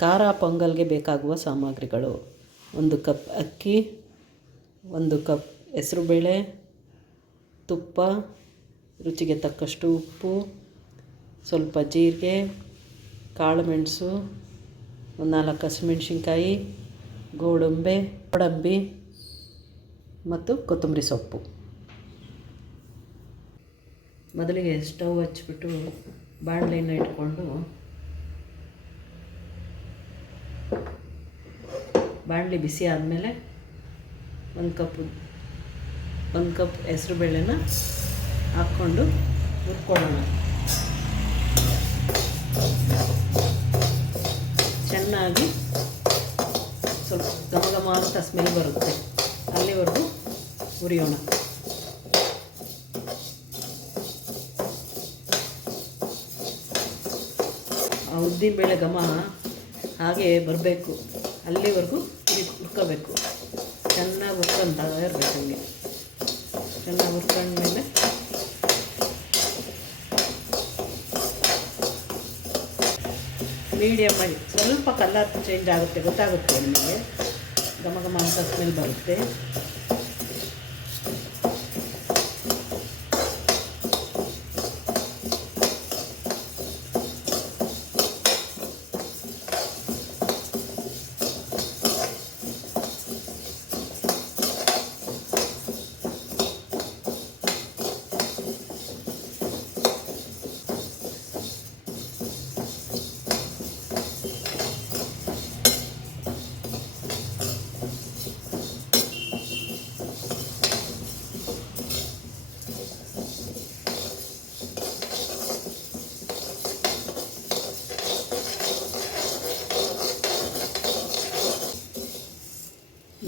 ಖಾರ ಪೊಂಗಲ್ಗೆ ಬೇಕಾಗುವ ಸಾಮಗ್ರಿಗಳು: 1 ಕಪ್ ಅಕ್ಕಿ, 1 ಕಪ್ ಹೆಸರುಬೇಳೆ, ತುಪ್ಪ, ರುಚಿಗೆ ತಕ್ಕಷ್ಟು ಉಪ್ಪು, ಸ್ವಲ್ಪ ಜೀರಿಗೆ, ಕಾಳುಮೆಣಸು, 4 ಹಸಿಮೆಣ್ಸಿನ್ಕಾಯಿ, ಗೋಡಂಬಿ ಮತ್ತು ಕೊತ್ತಂಬರಿ ಸೊಪ್ಪು. ಮೊದಲಿಗೆ ಸ್ಟವ್ ಹಚ್ಬಿಟ್ಟು ಬಾಣಲೆಯನ್ನು ಇಟ್ಕೊಂಡು ಬಾಣಲೆ ಬಿಸಿ ಆದಮೇಲೆ 1 ಕಪ್ ಹೆಸರುಬೇಳೆನ ಹಾಕ್ಕೊಂಡು ಹುರ್ಕೊಳ್ಳೋಣ. ಚೆನ್ನಾಗಿ ಸ್ವಲ್ಪ ಘಮ ಅಂತ ಸ್ಮೆಲ್ ಬರುತ್ತೆ, ಅಲ್ಲಿವರೆಗೂ ಹುರಿಯೋಣ. ಉದ್ದಿನಬೇಳೆ ಘಮ ಹಾಗೆ ಬರಬೇಕು, ಅಲ್ಲಿವರೆಗೂ ಹುರ್ಕೋಬೇಕು. ಚೆನ್ನಾಗಿ ಹುರ್ಕೊಂತ ಇರಬೇಕು. ಹಂಗೆ ಚೆನ್ನಾಗಿ ಹುರ್ಕೊಂಡ್ಮೇಲೆ ಮೀಡಿಯಮ್ಮಾಗಿ ಸ್ವಲ್ಪ ಕಲರ್ ಚೇಂಜ್ ಆಗುತ್ತೆ, ಗೊತ್ತಾಗುತ್ತೆ ನಿಮಗೆ. ಘಮ ಅಂತ ಸ್ಮೆಲ್ ಬರುತ್ತೆ.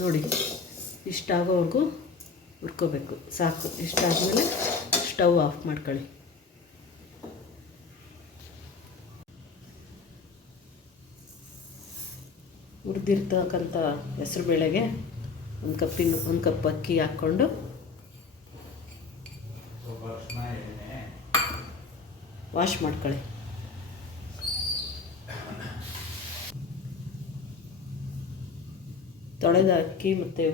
ನೋಡಿ, ಇಷ್ಟಾಗೋವರೆಗೂ ಹುರ್ಕೋಬೇಕು. ಸಾಕು. ಇಷ್ಟಾದಮೇಲೆ ಸ್ಟವ್ ಆಫ್ ಮಾಡ್ಕೊಳ್ಳಿ. ಹುರಿದಿರ್ತಕ್ಕಂಥ ಹೆಸರುಬೇಳೆಗೆ 1 ಕಪ್ ಅಕ್ಕಿ ಹಾಕ್ಕೊಂಡು ವಾಶ್ ಮಾಡ್ಕೊಳ್ಳಿ. ತೊಳೆದ ಅಕ್ಕಿ ಮತ್ತು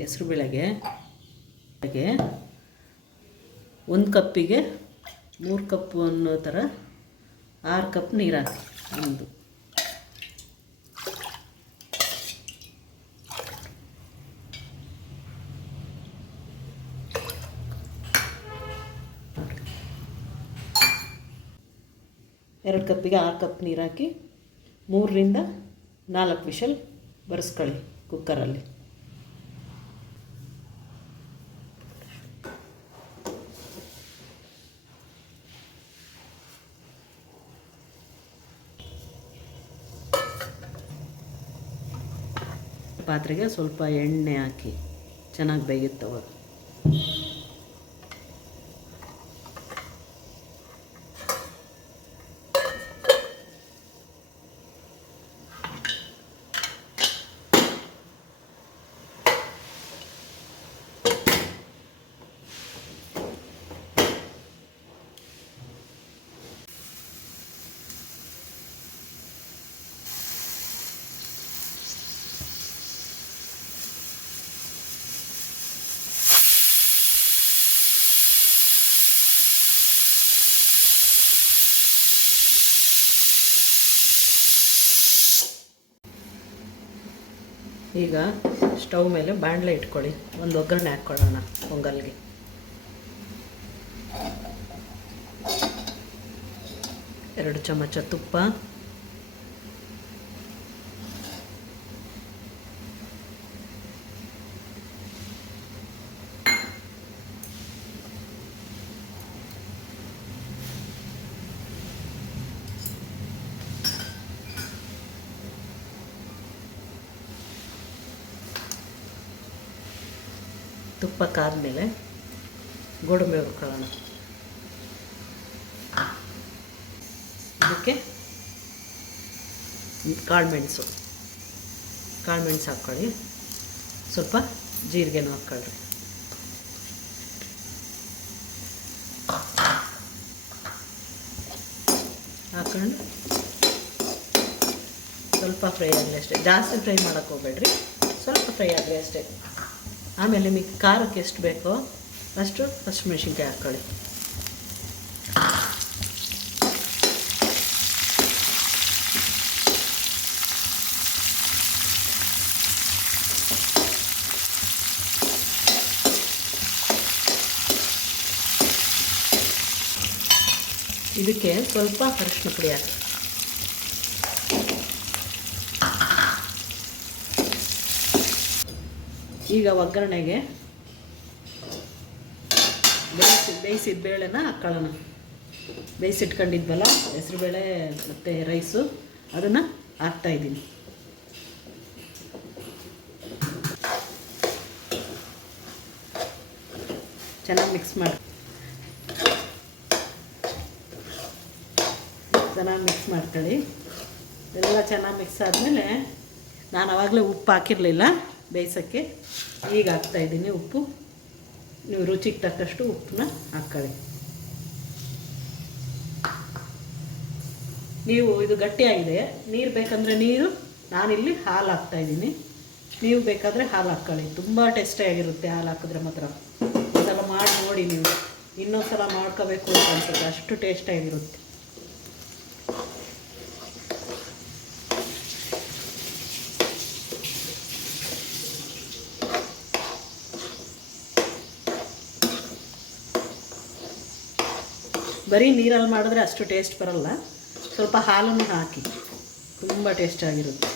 ಹೆಸರುಬೇಳೆಗೆ 1 ಕಪ್ಪಿಗೆ 3 ಕಪ್ಪು ಅನ್ನೋ ಥರ 6 ಕಪ್ ನೀರು ಹಾಕಿ. 2 ಕಪ್ಪಿಗೆ 6 ಕಪ್ ನೀರು ಹಾಕಿ 3 ರಿಂದ 4 ವಿಷಲ್ ಬರೆಸ್ಕೊಳ್ಳಿ ಕುಕ್ಕರಲ್ಲಿ. ಪಾತ್ರೆಗೆ ಸ್ವಲ್ಪ ಎಣ್ಣೆ ಹಾಕಿ ಚೆನ್ನಾಗಿ ಬೇಯುತ್ತವ. ಈಗ ಸ್ಟವ್ ಮೇಲೆ ಬಾಣಲೆ ಇಟ್ಕೊಳ್ಳಿ. ಒಂದು ಒಗ್ಗರಣೆ ಹಾಕ್ಕೊಳ್ಳೋಣ ಪೊಂಗಲ್ಗೆ. ಎರಡು ಚಮಚ ತುಪ್ಪ, ತುಪ್ಪ ಕಾದ್ಮೇಲೆ ಗೋಡಂಬಿ ಹುರ್ಕೊಳ್ಳೋಣ. ಇದಕ್ಕೆ ಕಾಳುಮೆಣಸು ಹಾಕ್ಕೊಳ್ಳಿ. ಸ್ವಲ್ಪ ಜೀರಿಗೆನೂ ಹಾಕ್ಕೊಳ್ಳಿ. ಹಾಕ್ಕೊಂಡು ಸ್ವಲ್ಪ ಫ್ರೈ ಆಗಲಿ ಅಷ್ಟೇ, ಜಾಸ್ತಿ ಫ್ರೈ ಮಾಡೋಕ್ಕೆ ಹೋಗ್ಬೇಡ್ರಿ, ಸ್ವಲ್ಪ ಫ್ರೈ ಆಗಲಿ ಅಷ್ಟೇ. ಆಮೇಲೆ ನಿಮಗೆ ಖಾರಕ್ಕೆ ಎಷ್ಟು ಬೇಕೋ ಅಷ್ಟು ಹಸಿಮೆಣ್ಸಿನ್ಕಾಯಿ ಹಾಕ್ಕೊಳ್ಳಿ. ಇದಕ್ಕೆ ಸ್ವಲ್ಪ ಅರಿಶಿನ ಪುಡಿ ಹಾಕಿ. ಈಗ ಒಗ್ಗರಣೆಗೆ ಬೇಯಿಸಿದ ಬೇಳೆನ ಹಾಕ್ಕೊಳ್ಳೋಣ. ಬೇಯಿಸಿಟ್ಕೊಂಡಿದ್ವಲ್ಲ ಹೆಸರುಬೇಳೆ ಮತ್ತು ರೈಸು, ಅದನ್ನು ಹಾಕ್ತಾಯಿದ್ದೀನಿ. ಚೆನ್ನಾಗಿ ಮಿಕ್ಸ್ ಮಾಡ್ಕೊಳ್ಳಿ. ಎಲ್ಲ ಚೆನ್ನಾಗಿ ಮಿಕ್ಸ್ ಆದಮೇಲೆ, ನಾನು ಆವಾಗಲೇ ಉಪ್ಪು ಹಾಕಿರಲಿಲ್ಲ ಬೇಯಿಸೋಕ್ಕೆ, ಈಗ ಹಾಕ್ತಾಯಿದ್ದೀನಿ ಉಪ್ಪು. ನೀವು ರುಚಿಗೆ ತಕ್ಕಷ್ಟು ಉಪ್ಪನ್ನ ಹಾಕ್ಕೊಳ್ಳಿ. ನೀವು ಇದು ಗಟ್ಟಿಯಾಗಿದೆ, ನೀರು ಬೇಕಂದರೆ ನೀರು, ನಾನಿಲ್ಲಿ ಹಾಲು ಹಾಕ್ತಾಯಿದ್ದೀನಿ. ನೀವು ಬೇಕಾದರೆ ಹಾಲು ಹಾಕ್ಕೊಳ್ಳಿ, ತುಂಬ ಟೇಸ್ಟಿಯಾಗಿರುತ್ತೆ ಹಾಲು ಹಾಕಿದ್ರೆ ಮಾತ್ರ. ಒಂದ್ಸಲ ಮಾಡಿ ನೋಡಿ, ನೀವು ಇನ್ನೊಂದು ಸಲ ಮಾಡ್ಕೋಬೇಕು ಅಂತ ಅನ್ಸುತ್ತೆ, ಅಷ್ಟು ಟೇಸ್ಟಿಯಾಗಿರುತ್ತೆ. ಬರೀ ನೀರಲ್ಲಿ ಮಾಡಿದ್ರೆ ಅಷ್ಟು ಟೇಸ್ಟ್ ಬರಲ್ಲ, ಸ್ವಲ್ಪ ಹಾಲನ್ನು ಹಾಕಿ, ತುಂಬ ಟೇಸ್ಟಾಗಿರುತ್ತೆ.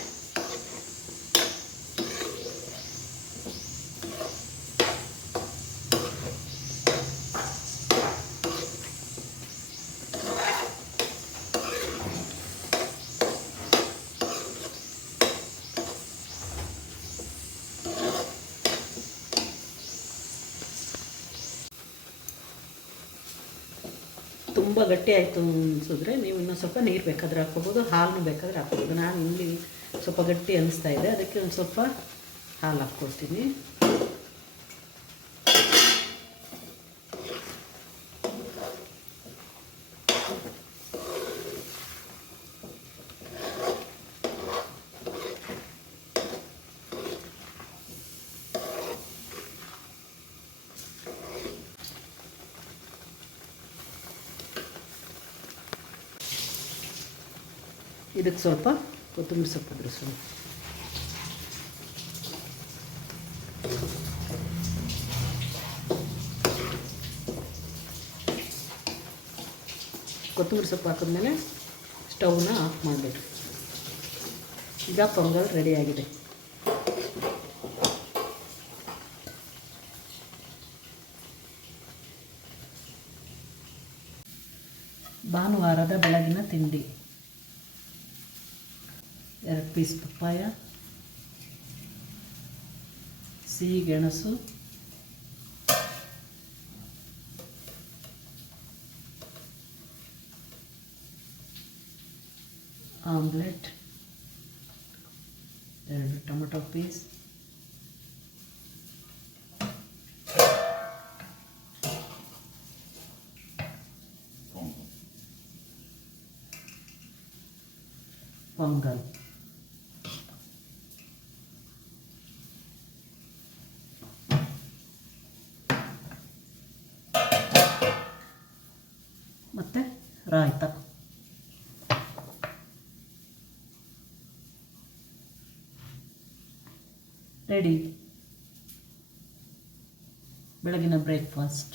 ತುಂಬ ಗಟ್ಟಿ ಆಯಿತು ಅನಿಸಿದ್ರೆ ನೀವು ಇನ್ನೂ ಸ್ವಲ್ಪ ನೀರು ಬೇಕಾದರೆ ಹಾಕ್ಕೋಬೋದು, ಹಾಲನ್ನು ಬೇಕಾದರೆ ಹಾಕ್ಕೋಬೋದು. ನಾನು ಇಲ್ಲಿ ಸ್ವಲ್ಪ ಗಟ್ಟಿ ಅನ್ನಿಸ್ತಾ ಇದೆ, ಅದಕ್ಕೆ ಒಂದು ಸ್ವಲ್ಪ ಹಾಲು ಹಾಕ್ಕೊಡ್ತೀನಿ. ಇದಕ್ಕೆ ಸ್ವಲ್ಪ ಕೊತ್ತಂಬರಿ ಸೊಪ್ಪು ಅದ್ರಸು. ಕೊತ್ತಂಬರಿ ಸೊಪ್ಪು ಹಾಕಿದ್ಮೇಲೆ ಸ್ಟವ್ನ ಆಫ್ ಮಾಡಬೇಕು. ಈಗ ಪೊಂಗಲ್ ರೆಡಿಯಾಗಿದೆ. ಭಾನುವಾರದ ಬೆಳಗಿನ ತಿಂಡಿ: 2 ಪೀಸ್ ಪಪ್ಪಾಯ, ಸಿಹಿ ಗೆಣಸು, ಆಮ್ಲೆಟ್, 2 ಟೊಮೆಟೊ ಪೀಸ್, ಪೊಂಗಲ್. ಮತ್ತು ರಾಯ್ತ. ರೆಡಿ ಬೆಳಗಿನ ಬ್ರೇಕ್ಫಾಸ್ಟ್.